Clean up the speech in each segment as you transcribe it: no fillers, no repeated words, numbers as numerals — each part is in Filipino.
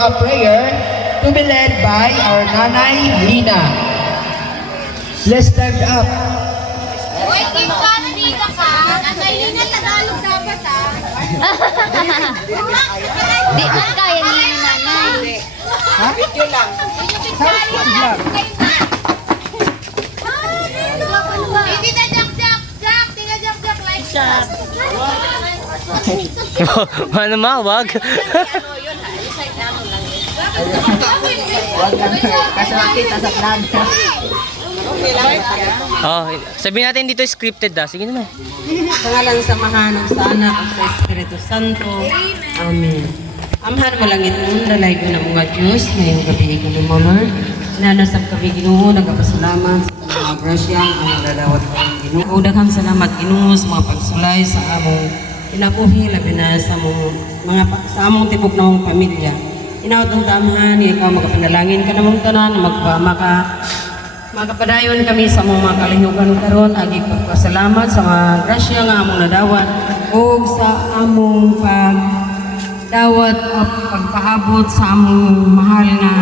a prayer to be led by our Nanay Lina. Let's stand up. Uy, Kim Kano, dito ka. Nanay Lina, Tagalog dapat ah. Di man kaya ni nanay. Ha? Video lang. Sounds good lang. Tita Jack, Tita Jack, like that. Ano mawag? Wag lang sir. Kasi makita sa vlog. Oh, sabihin natin dito scripted ah. Sige naman. Sa ngalan sa mahanong sa anak at sa Espiritu Santo. Amen. Amahan mo langit nun, dalay ko ng mga Diyos, ngayong gabi ko mo, Lord. Nanasap kami Ginoo, nagpasalamat sa mga grasya, ang nagdadawat ko ng Ginoo. Daghang salamat Ginoo sa mga pagsulay sa among pinabuhi, labi na sa among tibok na mong pamilya. Inawat ang tamahan, ikaw magapanalangin ka namang tanan, magpapadayon kami sa mga kalihugan karon, agi pagpasalamat sa mga grasya nga among nadawat o sa among pagdawat at pagpaabot sa among mahal na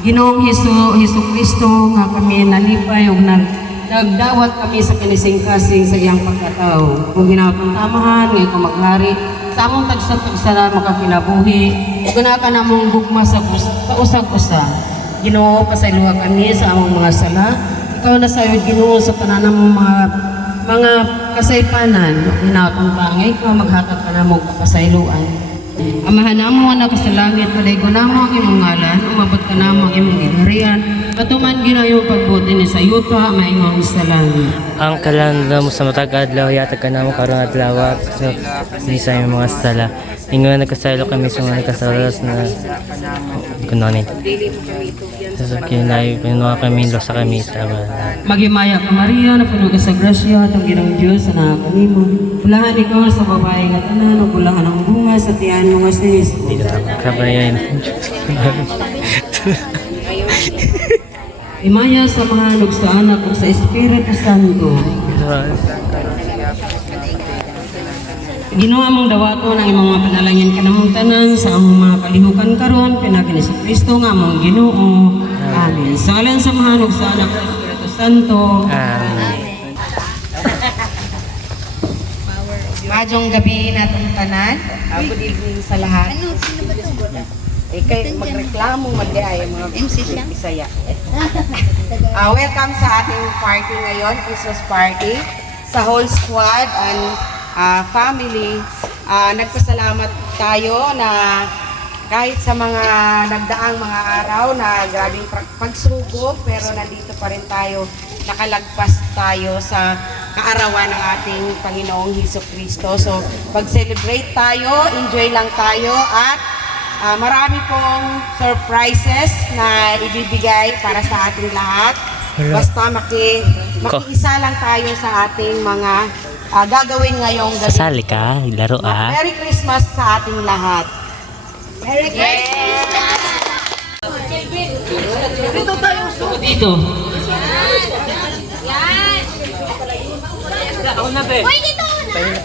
Ginoong Hesus Kristo nga kami nalipay o nagdawat kami sa kinising-kasing sa iyang pagkatao. Kung ginawat ng tamahan, ngayon kung maghari, sa among tagsat-tagsara makakinabuhi, guna ka namong gugma sa usag-usa. Ginoo, pasayloa kami sa among mga sala. Ikaw na sayod Ginoo sa tanan mong mga kasaypanan. Ginawat ang pangay, ikaw maghatag ka namong kapasayloan. Amahan namo anak sa langit, palaygo namo ang imong ngalan, umabot ka namo ang imong ginharian. Patuman ginayo pagbuti ni sa yuta, maingong sa langit. Ang kalanda mo sa matag adlaw, yatag ka na mo karon adlaw at sa imong mga sala. Ingon nagkasaylo kami sa mga nagkasalas na kunonin. Sa kinay pinuha kami lo sa kami sa Magimaya ka Maria, napuno ka sa grasya, at ang ginang Diyos sa nakakanimo. Bulahan ikaw sa babae nga tanan, o bulahan ang bunga sa tiyan mo nga sis. kabayan. Imaya sa mahanog sa anak o sa Espiritu Santo. Ginoo among dawaton ang imong mga panalangin kanamong tanan sa among mga kalihukan karon pinagi ni Kristo nga among Ginoo. Amen. Sa ngalan sa mahanog sa anak sa Espiritu Santo. Majong gabi natong tanan. Good evening sa lahat. Kay magreklamo magdiay mga Bisaya. Welcome sa ating party ngayon, Christmas party. Sa whole squad and family. Nagpasalamat tayo na kahit sa mga nagdaang mga araw na grabing pagsugod, pero nandito pa rin tayo, nakalagpas tayo sa kaarawan ng ating Panginoong Hesukristo. So, pag-celebrate tayo, enjoy lang tayo, at marami pong surprises na ibibigay para sa ating lahat. Basta makiisa lang tayo sa ating mga gagawin ngayong gabi. Sasali ka, laro ah. Merry Christmas sa ating lahat. Merry Christmas! Dito. Uy, dito na. 1,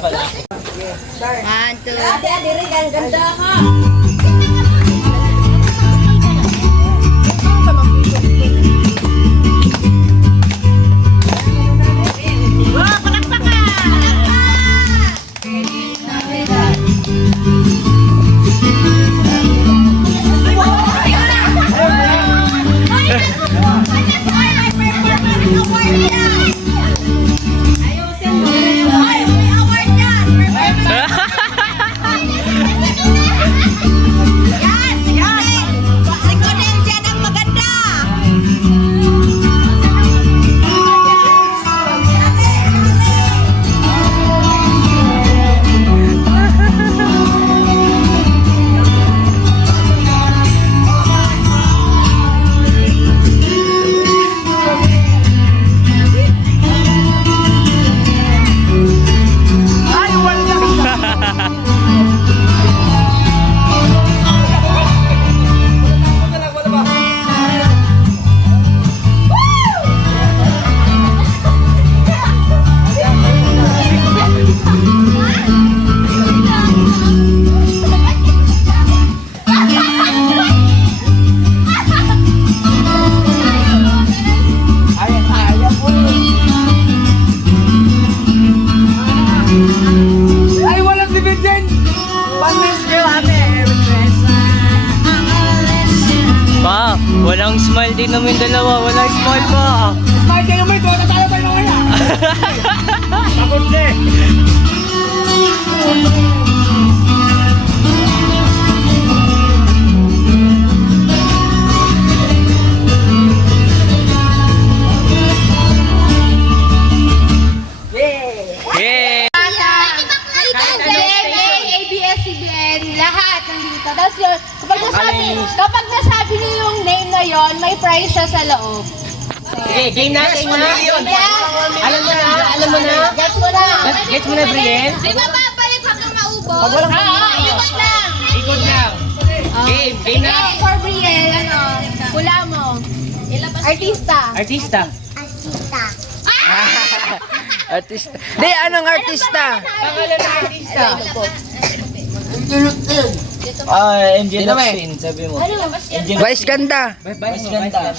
2, Ate, adiri kang ganda ka. Walang smile din naman yung dalawa. Walang smile pa. Smile kayo may tuwa na tayo tayo mamaya. Takot na eh. Yeah! ABS-CBN, lahat nandito. Tapos yun, kapag nasabi niyo yung name na yon, may prize siya sa loob. Okay, game na. Game na. Alam mo na. Alam mo na. Gets mo na. Gets mo na, Brielle? Di ba babalik hanggang maubos? Ikot lang. Ikot lang. Game. Game na. Okay, for Brielle, ano, hula mo. Artista. Artista. Artista. Di, anong artista? Pangalan ng artista. Engine of Sin, sabi mo. Vice ganda. Mas ganda.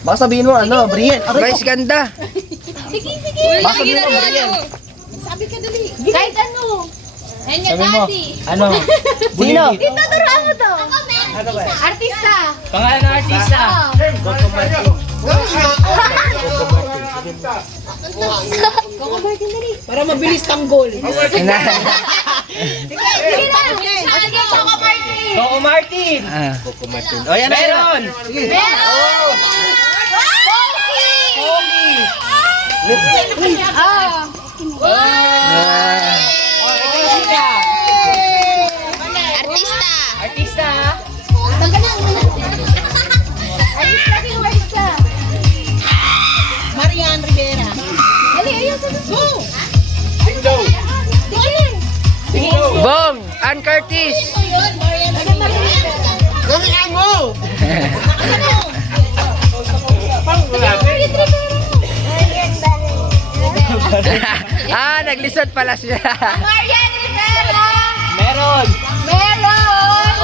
Baka sabihin mo, ano, Brian. Vice ganda. Sige, sige. Baka sabihin mo, Brian. Sabi ka dali. Kahit ano. Kanya Sabi mo, daddy. ano? Sino? Dito, turuan mo to. Ano ba? Artista. Pangalan ng artista. Coco Martin dali. Para mabilis tanggol. Sige na. Sige, Coco Martin. Coco Martin. Coco Martin. O, yan na. Meron. Meron. Pogi. Artista. Artista. Artista, sino artista? Marian Rivera. Dali, ayun sa gusto. Bong, Ann Curtis. Galingan mo! Naglisod pala siya. Marian Rivera! Meron. Meron!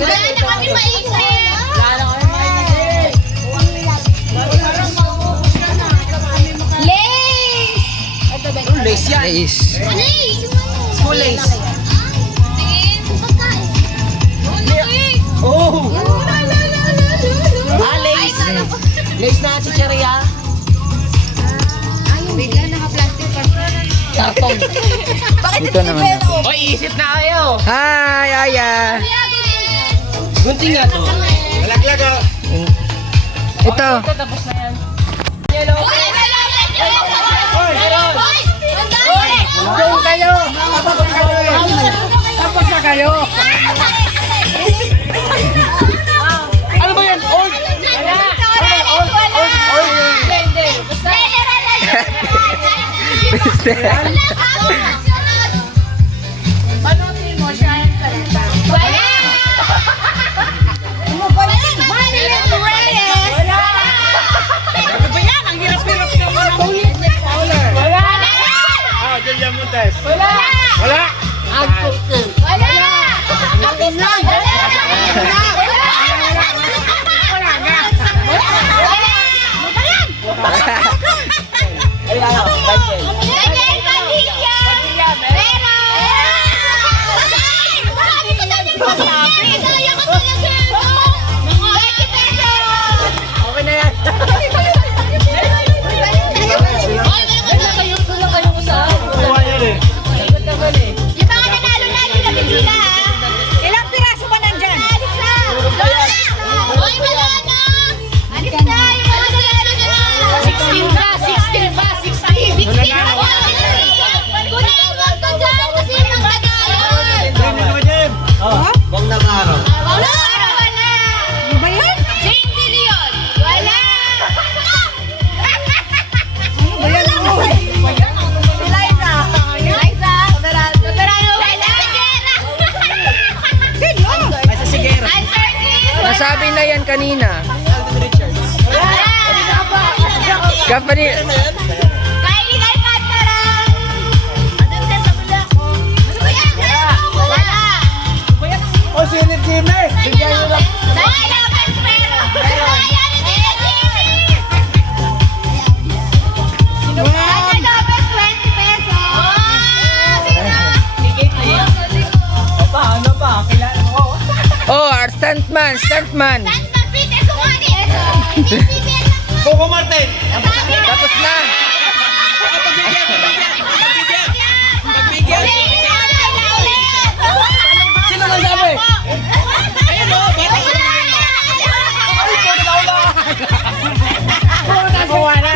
Wala na kami maisip! Lace! Lace yan. Nice. Lace! School lace. Oh! Lace. Lace na chicheria. Bigla naka-plastic pa siya. Karton. Dito naman ako. Oy, isip na kayo. Hi, Aya. Gunting nga to. Ito. Ito, tapos na yan. Yellow. Meron! Doon kayo. Tapos na kayo. Ano ba yan? Old! Panutin mo siya yung salita. Wala! Marian Reyes! Wala! Ano ba yan? Ang hirap-hirap naman ang Wala! Julian Montes. Wala! Wala. Wala! Artista! Wala! Daniel Padilla! Sabi ko dali mo sabi! Kaya ko talaga! 20 pesos! Okay na yan. Yung mga nanalo natin na sila ha? Ilang piraso ba nandyan? Alis na! Oy, wala na! Alis na! Yung mga nanalo na! 16 ba? 16 ba? 16! 16 ba? Kunin mo ka dyan kasi yung tagayon! Bong Navarro. Wala! Wala! Ano ba yan? Jane De Leon! Wala! Ayan mo. Liza! Liza! Soberano! Liza Sigera! Ay, sa Sigera. Nasabi na yan kanina. Wala! Company. Kylie Alcantara! Ano ba yan? Wala! O, si Enid Gamer. Bigyan nyo lang. Dahil Lopez pero! Ayan, hindi na Jimmy! Dahil Lopez, 20 pesos! Paano pa? Kailangan mo. Oh, Arta Stuntman. Saan ba, Peter? Kumani. Coco Martin. Tapos na. Sino man sabi? Ayun o, bata ko. Nakuha na.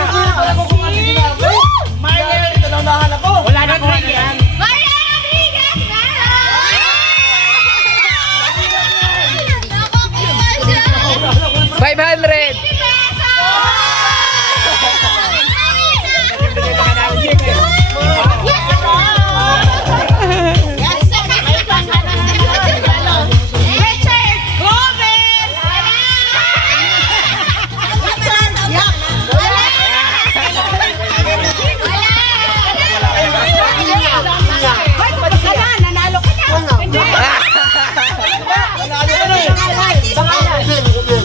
Marlene, ito na nahanap ko. Wala na ko yan. Maria Rodriguez! Nako, 500. Richard Gomez! Nanalo ka na.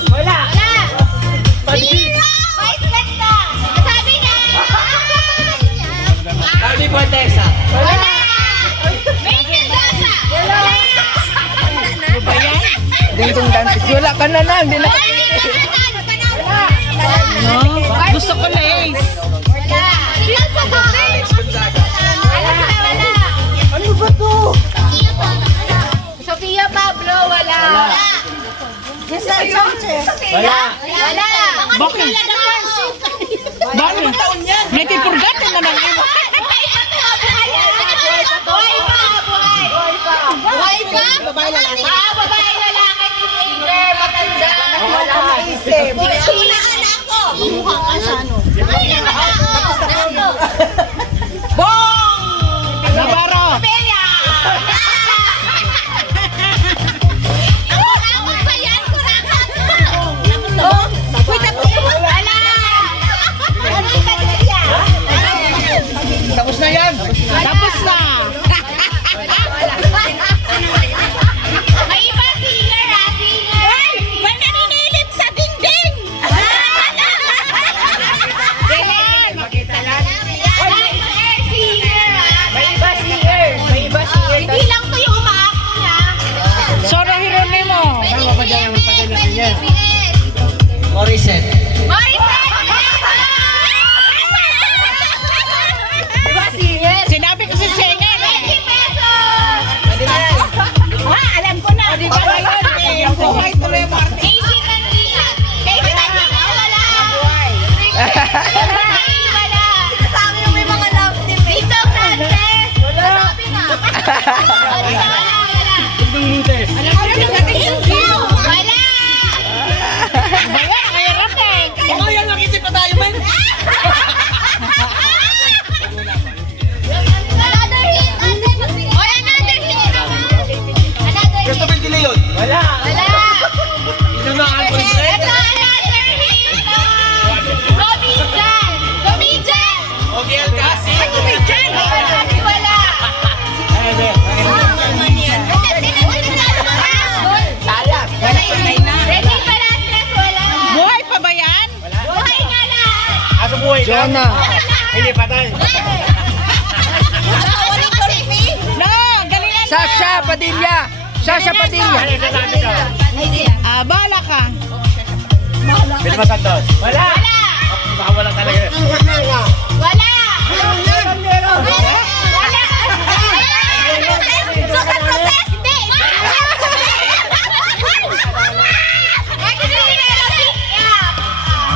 Wala. Vice ganda! Sabi na! Sabi po, Tessa. Wala! May Mendoza! Wala! Dingdong dantis. Wala ka na lang. Di na. Gusto ko na eh. Wala! Ilan sa gawin? Wala! Ano ba to? Sofia Pablo, wala! Wala. Wala! Bakit? Bakit? May tipurgatan na nang iba. Buhay pa? Babae lalaki. Babae lalaki, teenager, matanda. Wala ka maisip. Hulaan ako. Mukha ka siya, no? Navarro. Pelia! Ako ba yan? Kurakan! Wala! Tapos na yan. Tapos na. May iba singer, ha? Singer! May naninilip sa dingding! Hindi lang to yung umaakto na. Soro Hironimo. Morissette. Sinabi ko si Singer eh. Alam ko na. Di ba ngayon? Buhay tuloy mo. Casey Candila. Casey Candila, wala. Wala. Sinasabi yung may mga love team. Ito, Frances. Sabi nga. Wala. Wala. Mahirap eh. Baka yan mag-isip pa tayo, man. Another hit. Oy, another hit naman. Another hit. Christopher De Leon. Wala. Wala. Inunaan ko rin. Ito, another hit. Comedian. Comedian. Okay, Alcasi. Comedian. Wala. Sayang. Reggie Velasquez, wala. Buhay pa ba yan? Buhay nga lahat. Aso buhay ka? Jonah. Hindi patay. No, galingan mo. Sasha Padilla. Sasha Padilla. Ano yung sasabi ka? Bahala ka. Vilma Santos. Wala. Baka wala talaga. Wala. Susan Roses? Hindi.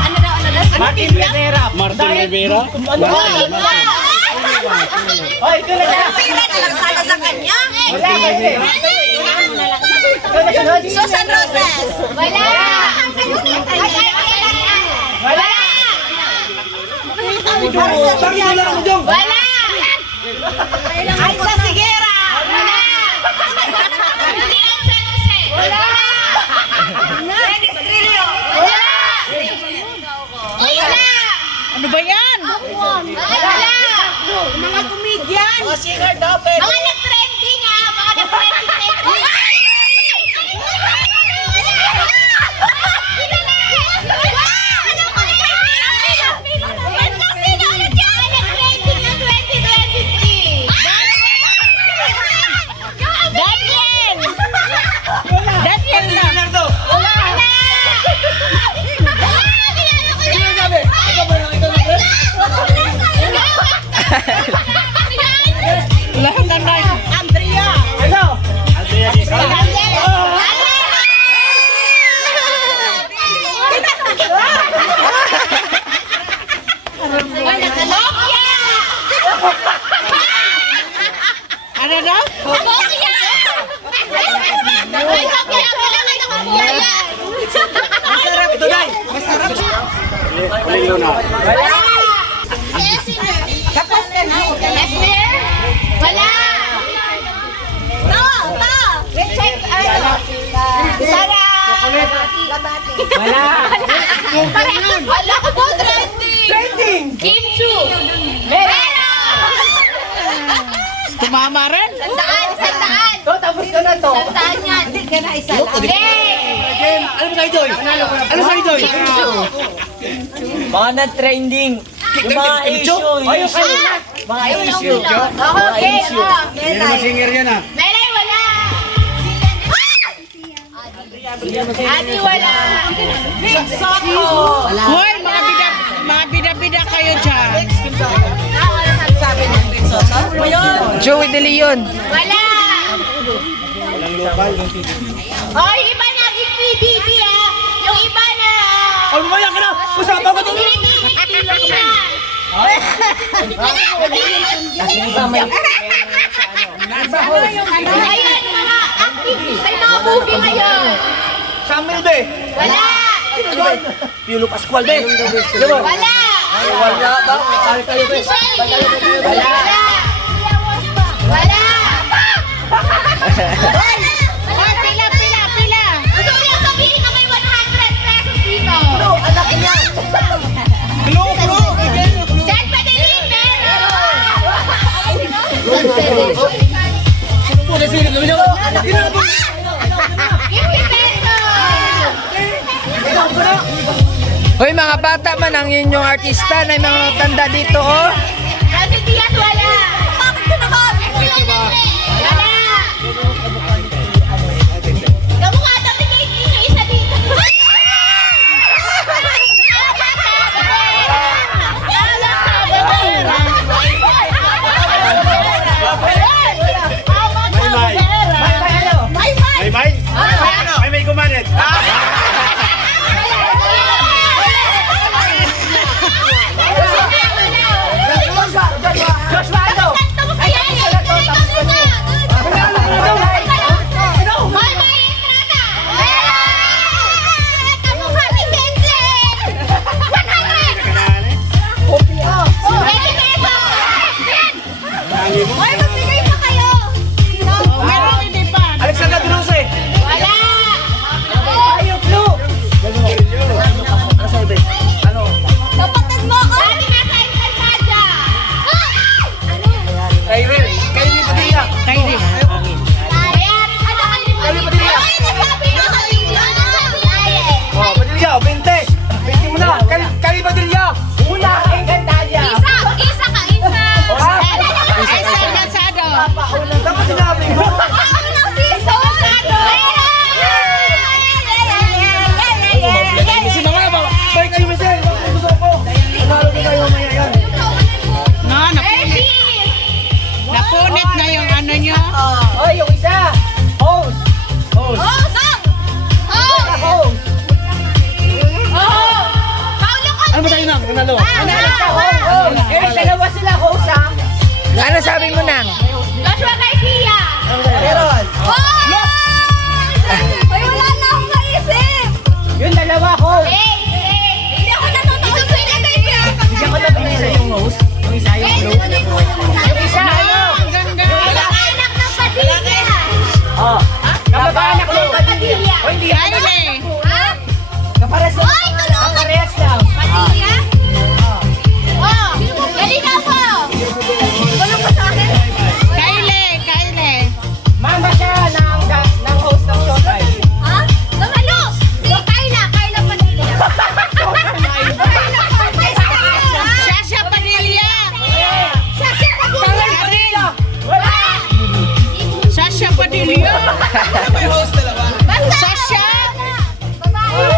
Ano daw? Martin Rivera. Martin Rivera? Ay, ito na siya. Susan Roses. Wala. Wala. Bakit wala ako dyan? Wala. Aiza Sigera. Wala. Julian San Jose. Wala. Dennis Trillo. Wala. Wala. Ano ba yan? Wala. Mga komedyan. Mga nag-trending, ha? Mga nag-trending. Daniel! Daniel na. Lahat na na. Andrea. Ano? Ano daw? Ito, Day. Tapos ka na. Wala! Check, Sara! Wala. Wala ko po, trending! Kimchu! Meron! Tumama rin. Sandaan! Tapos ka na to. Sandaan yan! Hindi ka na isa lang. Ano ba sa'yo, Doy? Ano sa'yo, Doy? Mga na-trending. Yung mga issue. Mga issue. Okay, Hindi naman singer yan, ah. Melay, wala! Adi, wala! Hoy, mga bida-bida kayo dyan. Joey De Leon. Wala! Walang lokal, yung TV. Oh, yung iba na, PBB ah! Yung iba na! Oh, mamaya ka na! Usapan ko ito! Ayan, mga activities. May mga movie ngayon. Samuel, be! Wala! Piolo Pascual, be! Alam mo? Wala! Wala ba? Kali kayo, be! Wala! Wala! Wala! Pila! Gusto ko lang sabihin na may 100 pesos dito. Anak niya! Clue! San Federico! Sino po na sino? Gawin ako! Ginagawa! 50 pesos! Hoy mga bata man ang inyong artista na mga tanda dito oh. Kasi Diaz, wala! Bakit ko naman? Wala! Kamukha natin kayo dito, isa dito. May kumanet! Alexander Dulce! Wala! Ano sa'yo, be? Ano? Kapatid mo ako! Dati nasa Encantadia! Kyril! Kyril Padilla! Kylie. Ayan! Ano ka ni Padilla? Ay, nasabi na Padilla! Oh, Padilla! 20! 20 mo na! Kyril Padilla! Una! Encantadia! Isa ka, isa! Isa Lazado. Dapat sinabi mo! Ano ng season? Kasi naman ba? Balik kayo, Michelle! Gusto ko! Panalo ko kayo maya yan! No, napunit na yung ano nyo. Oh, yung isa. Host. Oh, song! Oh! Host! Oh! Paulo ko! Ano ba sa'yo nang? Nanalo? Dalawa sila host ha. Ano sabi mo nang? Joshua Garcia! Meron. Oh! Ay, wala na akong maisip! Yung dalawa host. Hindi ako natutuwa sa pinagay. Hindi ko nabigay sa yung host. Yung isa yung flow. Yung isa ano? Ang ganda. Anak ng Padilla! Oh. Kamag-anak mo. Padilla! O hindi. Kylie. Ha? Kapares lang. Ay, tulungan! Kapares lang. Padilla? Oh! Galing ako! Tulong mo sa akin? Kylie. Mama siya ng host ng showtime. Ha? Ano? Si Kayla Padilla. Sasha Padilla. Sasha Padilla! Sasha Padilla. Basta! Sasha. Babae!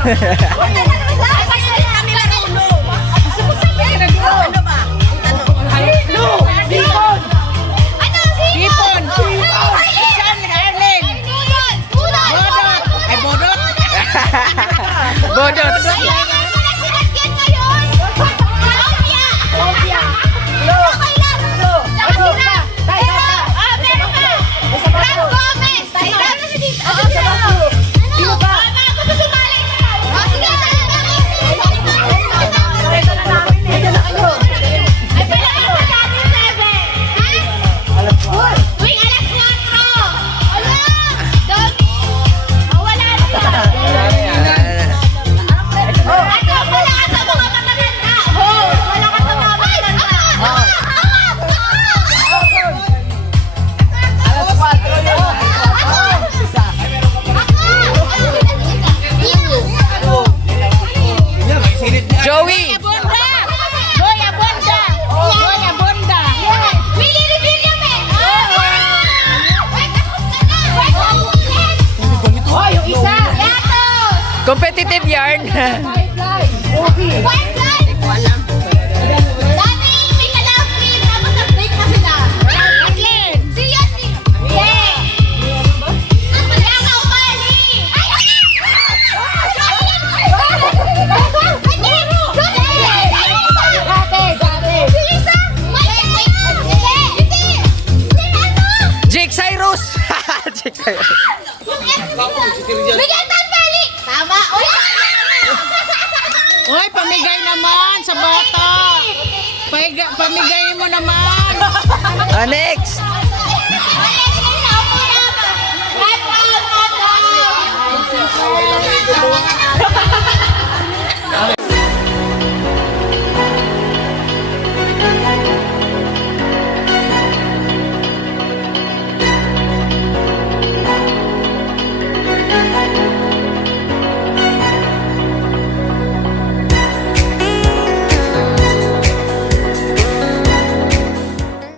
Ano ba? Ano? Bicon! Hipon! San Helen! Bodot! Ay, bodot! Bodot! Joey! Competitive yarn! Jake Cyrus! Jake Cyrus! Bigyan ng Felix! Tama! Uy! Uy, pamigay naman sa bata. Pamigay mo naman. Next! Next!